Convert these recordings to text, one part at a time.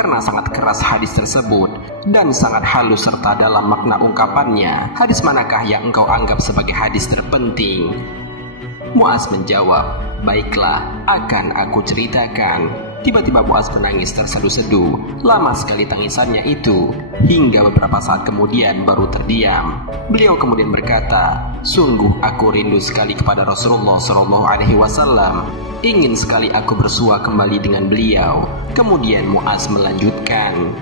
karena sangat keras hadis tersebut dan sangat halus serta dalam makna ungkapannya. Hadis manakah yang engkau anggap sebagai hadis terpenting? Muaz menjawab, baiklah, akan aku ceritakan. Tiba-tiba Muaz menangis terseduh-seduh. Lama sekali tangisannya itu, hingga beberapa saat kemudian baru terdiam. Beliau kemudian berkata, sungguh aku rindu sekali kepada Rasulullah SAW. Ingin sekali aku bersua kembali dengan beliau. Kemudian Muaz melanjutkan,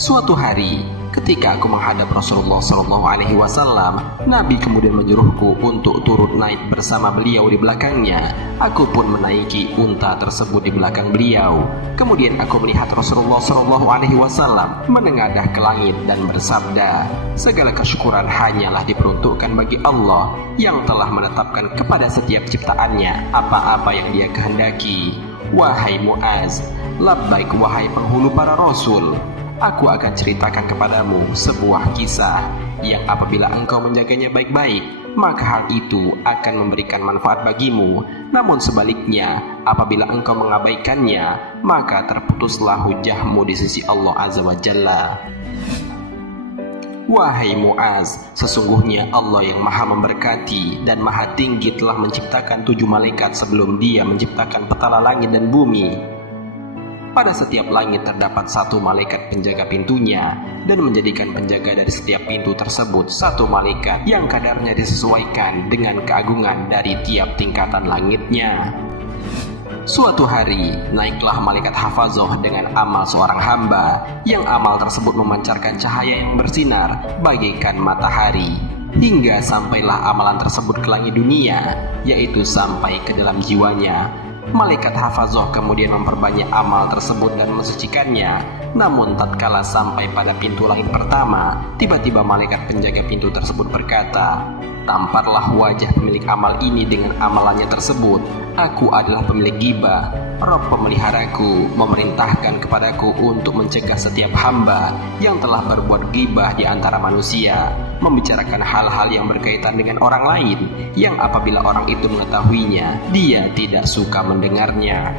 suatu hari ketika aku menghadap Rasulullah SAW, Nabi kemudian menyuruhku untuk turut naik bersama beliau di belakangnya. Aku pun menaiki unta tersebut di belakang beliau. Kemudian aku melihat Rasulullah SAW menengadah ke langit dan bersabda, segala kesyukuran hanyalah diperuntukkan bagi Allah yang telah menetapkan kepada setiap ciptaannya apa-apa yang Dia kehendaki. Wahai Muaz, labbaik wahai penghulu para rasul. Aku akan ceritakan kepadamu sebuah kisah yang apabila engkau menjaganya baik-baik, maka hal itu akan memberikan manfaat bagimu. Namun sebaliknya, apabila engkau mengabaikannya, maka terputuslah hujahmu di sisi Allah Azza wa Jalla. Wahai Muaz, sesungguhnya Allah yang maha memberkati dan maha tinggi telah menciptakan 7 malaikat sebelum Dia menciptakan petala langit dan bumi. Pada setiap langit terdapat 1 malaikat penjaga pintunya, dan menjadikan penjaga dari setiap pintu tersebut 1 malaikat yang kadarnya disesuaikan dengan keagungan dari tiap tingkatan langitnya. Suatu hari, naiklah malaikat Hafazah dengan amal seorang hamba, yang amal tersebut memancarkan cahaya yang bersinar bagaikan matahari, hingga sampailah amalan tersebut ke langit dunia, yaitu sampai ke dalam jiwanya. Malaikat Hafazah kemudian memperbanyak amal tersebut dan mensucikannya. Namun tatkala sampai pada pintu langit pertama, tiba-tiba malaikat penjaga pintu tersebut berkata, tamparlah wajah pemilik amal ini dengan amalannya tersebut. Aku adalah pemilik ghibah. Rabb pemeliharaku memerintahkan kepadaku untuk mencegah setiap hamba yang telah berbuat ghibah di antara manusia, membicarakan hal-hal yang berkaitan dengan orang lain, yang apabila orang itu mengetahuinya, dia tidak suka mendengarnya.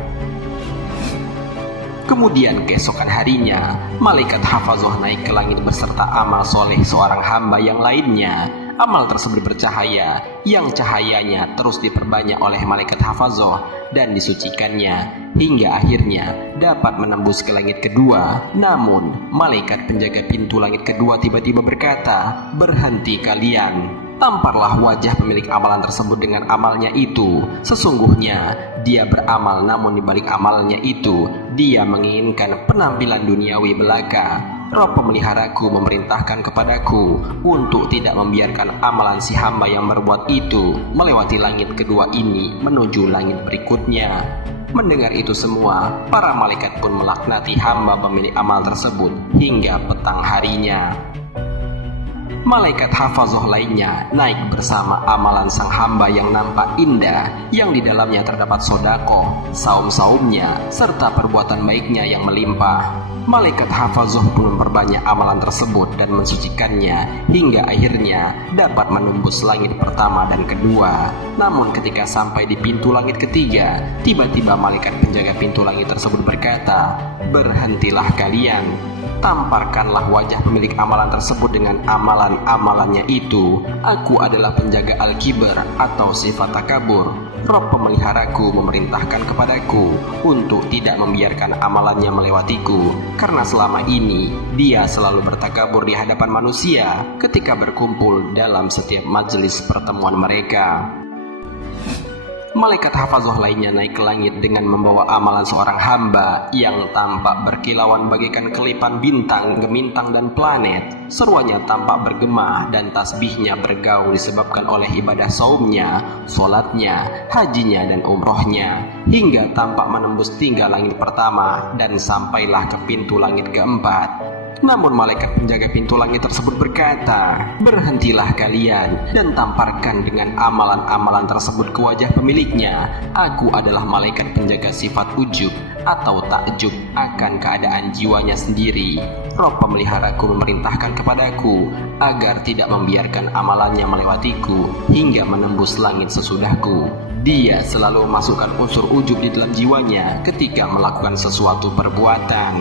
Kemudian keesokan harinya, malaikat Hafazah naik ke langit beserta amal soleh seorang hamba yang lainnya. Amal tersebut bercahaya, yang cahayanya terus diperbanyak oleh malaikat Hafazah dan disucikannya, hingga akhirnya dapat menembus ke langit kedua. Namun, malaikat penjaga pintu langit kedua tiba-tiba berkata, berhenti kalian. Tamparlah wajah pemilik amalan tersebut dengan amalnya itu. Sesungguhnya dia beramal, namun di balik amalnya itu dia menginginkan penampilan duniawi belaka. Rabb pemeliharaku memerintahkan kepadaku untuk tidak membiarkan amalan si hamba yang berbuat itu melewati langit kedua ini menuju langit berikutnya. Mendengar itu semua, para malaikat pun melaknati hamba pemilik amal tersebut hingga petang harinya. Malaikat Hafazah lainnya naik bersama amalan sang hamba yang nampak indah, yang di dalamnya terdapat sodaqoh, saum-saumnya, serta perbuatan baiknya yang melimpah. Malaikat Hafazah pun memperbanyak amalan tersebut dan mensucikannya, hingga akhirnya dapat menembus langit pertama dan kedua. Namun ketika sampai di pintu langit ketiga, tiba-tiba malaikat penjaga pintu langit tersebut berkata, berhentilah kalian. Tamparkanlah wajah pemilik amalan tersebut dengan amalan-amalannya itu. Aku adalah penjaga al-kibar atau sifat takabur. Rabb pemeliharaku memerintahkan kepadaku untuk tidak membiarkan amalannya melewatiku, karena selama ini dia selalu bertakabur di hadapan manusia ketika berkumpul dalam setiap majelis pertemuan mereka. Malaikat Hafazah lainnya naik ke langit dengan membawa amalan seorang hamba yang tampak berkilauan bagaikan kelipan bintang, gemintang, dan planet. Seruannya tampak bergema dan tasbihnya bergaung disebabkan oleh ibadah saumnya, solatnya, hajinya, dan umrohnya, hingga tampak menembus 3 langit pertama dan sampailah ke pintu langit keempat. Namun malaikat penjaga pintu langit tersebut berkata, berhentilah kalian dan tamparkan dengan amalan-amalan tersebut ke wajah pemiliknya. Aku adalah malaikat penjaga sifat ujub atau takjub akan keadaan jiwanya sendiri. Rabb pemeliharaku memerintahkan kepadaku agar tidak membiarkan amalannya melewatiku hingga menembus langit sesudahku. Dia selalu memasukkan unsur ujub di dalam jiwanya ketika melakukan sesuatu perbuatan.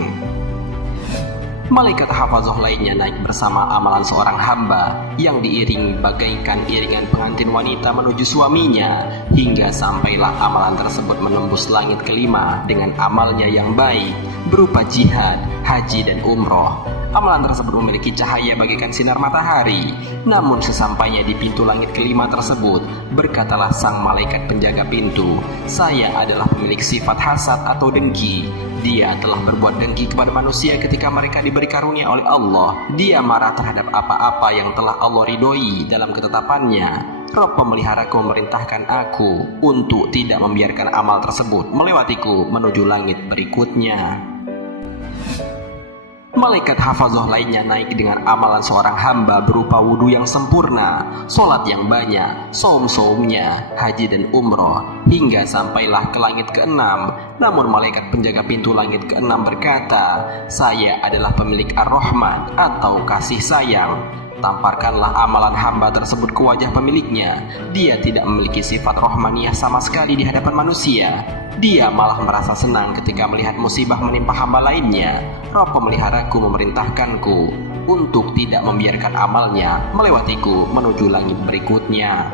Malaikat hafazah lainnya naik bersama amalan seorang hamba yang diiringi bagaikan iringan pengantin wanita menuju suaminya, hingga sampailah amalan tersebut menembus langit kelima dengan amalnya yang baik berupa jihad, haji, dan umroh. Amalan tersebut memiliki cahaya bagaikan sinar matahari. Namun sesampainya di pintu langit kelima tersebut, berkatalah sang malaikat penjaga pintu, "Saya adalah pemilik sifat hasad atau dengki. Dia telah berbuat dengki kepada manusia ketika mereka diberi karunia oleh Allah. Dia marah terhadap apa-apa yang telah Allah ridhoi dalam ketetapannya. Rob pemeliharaku memerintahkan aku untuk tidak membiarkan amal tersebut melewatiku menuju langit berikutnya." Malaikat hafazah lainnya naik dengan amalan seorang hamba berupa wudhu yang sempurna, sholat yang banyak, saum-saumnya, haji dan umroh, hingga sampailah ke langit keenam. Namun malaikat penjaga pintu langit keenam berkata, "Saya adalah pemilik Ar-Rahman atau kasih sayang. Tamparkanlah amalan hamba tersebut ke wajah pemiliknya. Dia tidak memiliki sifat rohmaniyah sama sekali di hadapan manusia. Dia malah merasa senang ketika melihat musibah menimpa hamba lainnya. Rob pemeliharaku memerintahkanku untuk tidak membiarkan amalnya melewatiku menuju langit berikutnya."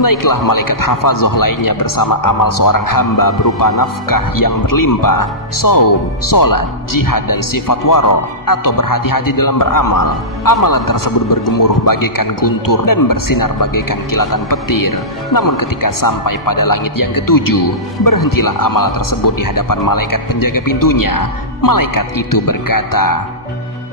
Naiklah malaikat hafazah lainnya bersama amal seorang hamba berupa nafkah yang berlimpah, saum, sholat, jihad, dan sifat waro atau berhati-hati dalam beramal. Amalan tersebut bergemuruh bagaikan guntur dan bersinar bagaikan kilatan petir. Namun ketika sampai pada langit yang ketujuh, berhentilah amal tersebut di hadapan malaikat penjaga pintunya. Malaikat itu berkata,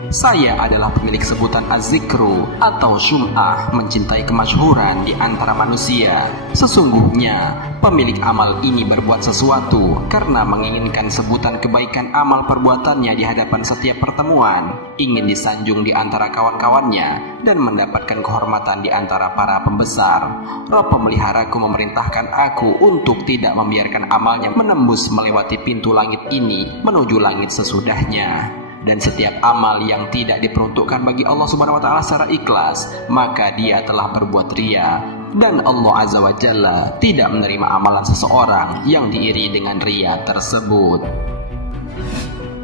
"Saya adalah pemilik sebutan Az-Zikru atau Syum'ah, mencintai kemasyhuran di antara manusia. Sesungguhnya pemilik amal ini berbuat sesuatu karena menginginkan sebutan kebaikan amal perbuatannya di hadapan setiap pertemuan, ingin disanjung di antara kawan-kawannya dan mendapatkan kehormatan di antara para pembesar. Rob pemeliharaku memerintahkan aku untuk tidak membiarkan amalnya menembus melewati pintu langit ini menuju langit sesudahnya. Dan setiap amal yang tidak diperuntukkan bagi Allah Subhanahu wa Ta'ala secara ikhlas, maka dia telah berbuat riya. Dan Allah Azza wa Jalla tidak menerima amalan seseorang yang diiringi dengan riya tersebut."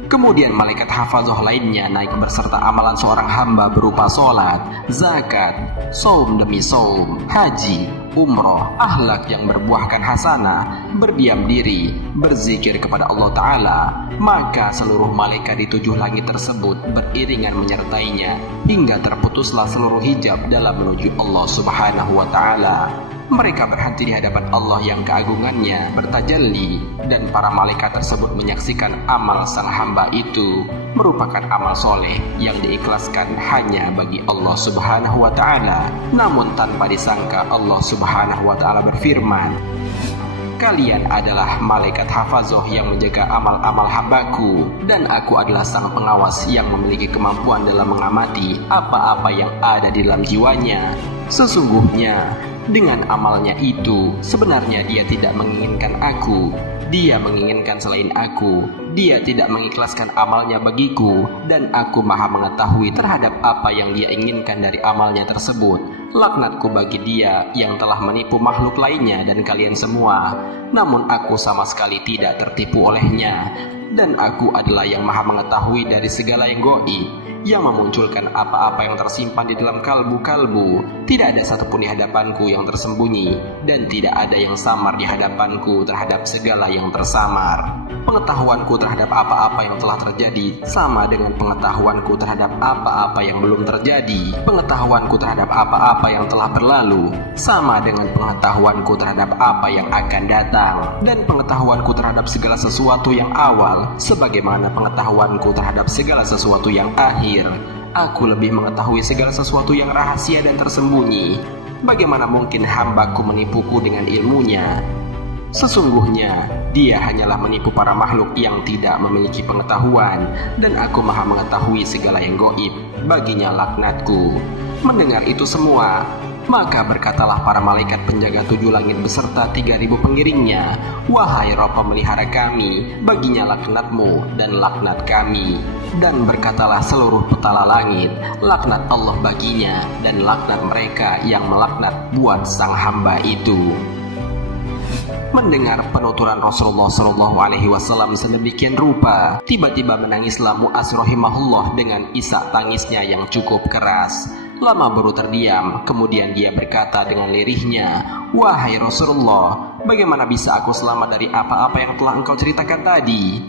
Kemudian malaikat hafazah lainnya naik berserta amalan seorang hamba berupa sholat, zakat, saum demi saum, haji, umroh, akhlak yang berbuahkan hasanah, berdiam diri, berzikir kepada Allah Ta'ala. Maka seluruh malaikat di tujuh langit tersebut beriringan menyertainya, hingga terputuslah seluruh hijab dalam menuju Allah Subhanahu wa Ta'ala. Mereka berhenti di hadapan Allah yang keagungannya bertajalli, dan para malaikat tersebut menyaksikan amal sang hamba itu merupakan amal soleh yang diikhlaskan hanya bagi Allah Subhanahu wa Ta'ala. Namun tanpa disangka Allah Subhanahu wa Ta'ala berfirman, "Kalian adalah malaikat hafazah yang menjaga amal-amal hambaku, dan aku adalah sang pengawas yang memiliki kemampuan dalam mengamati apa-apa yang ada di dalam jiwanya. Sesungguhnya dengan amalnya itu, sebenarnya dia tidak menginginkan aku. Dia menginginkan selain aku. Dia tidak mengikhlaskan amalnya bagiku, dan aku maha mengetahui terhadap apa yang dia inginkan dari amalnya tersebut. Laknatku bagi dia yang telah menipu makhluk lainnya dan kalian semua. Namun aku sama sekali tidak tertipu olehnya. Dan aku adalah yang maha mengetahui dari segala yang gaib, yang memunculkan apa-apa yang tersimpan di dalam kalbu-kalbu. Tidak ada satupun di hadapanku yang tersembunyi, dan tidak ada yang samar di hadapanku terhadap segala yang tersamar. Pengetahuanku terhadap apa-apa yang telah terjadi sama dengan pengetahuanku terhadap apa-apa yang belum terjadi. Pengetahuanku terhadap apa-apa yang telah berlalu sama dengan pengetahuanku terhadap apa yang akan datang. Dan pengetahuanku terhadap segala sesuatu yang awal sebagaimana pengetahuanku terhadap segala sesuatu yang akhir. Aku lebih mengetahui segala sesuatu yang rahasia dan tersembunyi. Bagaimana mungkin hambaku menipuku dengan ilmunya? Sesungguhnya dia hanyalah menipu para makhluk yang tidak memiliki pengetahuan, dan aku maha mengetahui segala yang gaib. Baginya laknatku." Mendengar itu semua, maka berkatalah para malaikat penjaga tujuh langit beserta 3.000 pengiringnya, "Wahai Rabb pemelihara kami, baginya laknatmu dan laknat kami." Dan berkatalah seluruh petala langit, "Laknat Allah baginya dan laknat mereka yang melaknat buat sang hamba itu." Mendengar penuturan Rasulullah Shallallahu Alaihi Wasallam sedemikian rupa, tiba-tiba menangislah Mu'az rahimahullah dengan isak tangisnya yang cukup keras. Lama baru terdiam, kemudian dia berkata dengan lirihnya, "Wahai Rasulullah, bagaimana bisa aku selamat dari apa-apa yang telah engkau ceritakan tadi?"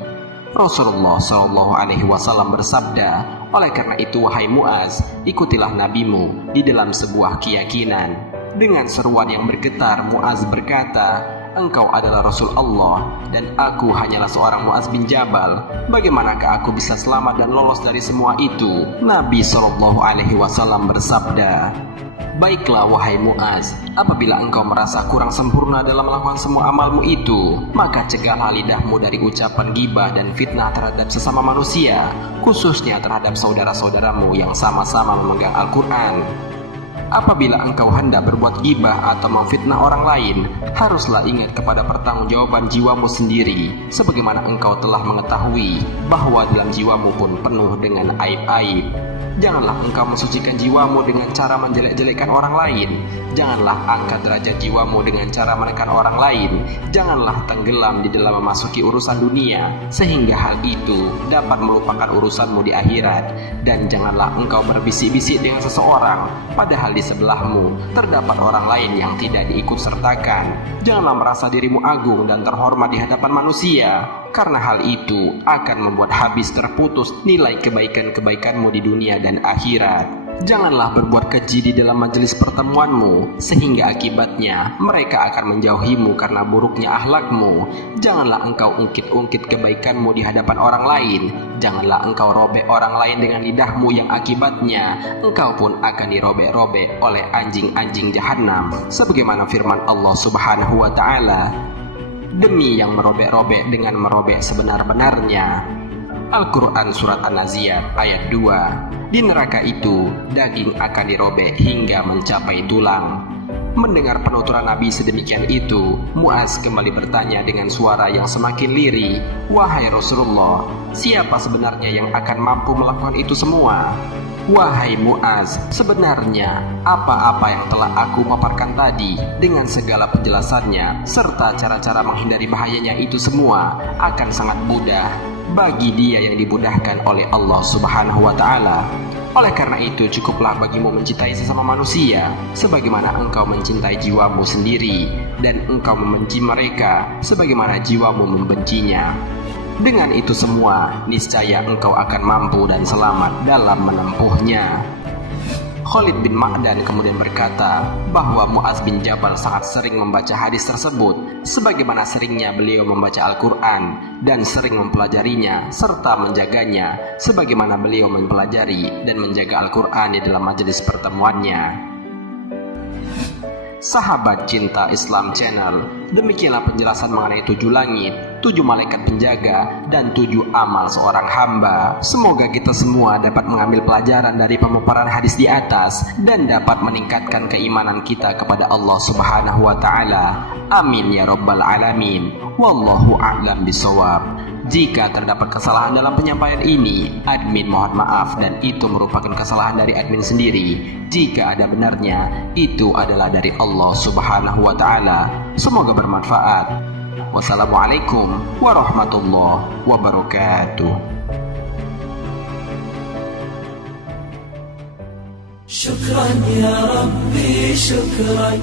Rasulullah Shallallahu Alaihi Wasallam bersabda, "Oleh karena itu wahai Mu'az, ikutilah nabimu di dalam sebuah keyakinan." Dengan seruan yang bergetar, Mu'az berkata, "Engkau adalah Rasul Allah dan aku hanyalah seorang Mu'az bin Jabal. Bagaimanakah aku bisa selamat dan lolos dari semua itu?" Nabi Shallallahu Alaihi Wasallam bersabda, "Baiklah wahai Mu'az, apabila engkau merasa kurang sempurna dalam melakukan semua amalmu itu, maka cegahlah lidahmu dari ucapan ghibah dan fitnah terhadap sesama manusia, khususnya terhadap saudara-saudaramu yang sama-sama memegang Al-Quran. Apabila engkau hendak berbuat ghibah atau memfitnah orang lain, haruslah ingat kepada pertanggungjawaban jiwamu sendiri, sebagaimana engkau telah mengetahui bahwa dalam jiwamu pun penuh dengan aib-aib. Janganlah engkau mensucikan jiwamu dengan cara menjelek-jelekkan orang lain. Janganlah angkat derajat jiwamu dengan cara menekan orang lain. Janganlah tenggelam di dalam memasuki urusan dunia, sehingga hal itu dapat melupakan urusanmu di akhirat. Dan janganlah engkau berbisik-bisik dengan seseorang, padahal di sebelahmu terdapat orang lain yang tidak diikut sertakan. Janganlah merasa dirimu agung dan terhormat di hadapan manusia, karena hal itu akan membuat habis terputus nilai kebaikan-kebaikanmu di dunia dan akhirat. Janganlah berbuat keji di dalam majelis pertemuanmu, sehingga akibatnya mereka akan menjauhimu karena buruknya akhlakmu. Janganlah engkau ungkit-ungkit kebaikanmu di hadapan orang lain. Janganlah engkau robek orang lain dengan lidahmu, yang akibatnya engkau pun akan dirobek-robek oleh anjing-anjing jahanam. Sebagaimana firman Allah Subhanahu wa Ta'ala, "Demi yang merobek-robek dengan merobek sebenar-benarnya." Al-Quran Surat An-Naziyat ayat 2. Di neraka itu, daging akan dirobek hingga mencapai tulang. Mendengar penuturan Nabi sedemikian itu, Mu'az kembali bertanya dengan suara yang semakin lirih, "Wahai Rasulullah, siapa sebenarnya yang akan mampu melakukan itu semua?" "Wahai Mu'az, sebenarnya apa-apa yang telah aku paparkan tadi dengan segala penjelasannya serta cara-cara menghindari bahayanya itu semua akan sangat mudah bagi dia yang dimudahkan oleh Allah Subhanahu wa Ta'ala. Oleh karena itu cukuplah bagimu mencintai sesama manusia sebagaimana engkau mencintai jiwamu sendiri, dan engkau membenci mereka sebagaimana jiwamu membencinya. Dengan itu semua, niscaya engkau akan mampu dan selamat dalam menempuhnya." Khalid bin Ma'dan kemudian berkata bahwa Mu'az bin Jabal sangat sering membaca hadis tersebut, sebagaimana seringnya beliau membaca Al-Quran dan sering mempelajarinya serta menjaganya, sebagaimana beliau mempelajari dan menjaga Al-Quran di dalam majelis pertemuannya. Sahabat Cinta Islam Channel, demikianlah penjelasan mengenai 7 langit, 7 malaikat penjaga, dan 7 amal seorang hamba. Semoga kita semua dapat mengambil pelajaran dari pemaparan hadis di atas dan dapat meningkatkan keimanan kita kepada Allah Subhanahu wa Ta'ala. Amin ya Rabbal Alamin. Wallahu a'lam bishawab. Jika terdapat kesalahan dalam penyampaian ini, admin mohon maaf, dan itu merupakan kesalahan dari admin sendiri. Jika ada benarnya, itu adalah dari Allah Subhanahu wa Ta'ala. Semoga bermanfaat. Wassalamualaikum warahmatullahi wabarakatuh. Syukran ya Rabbi, syukran.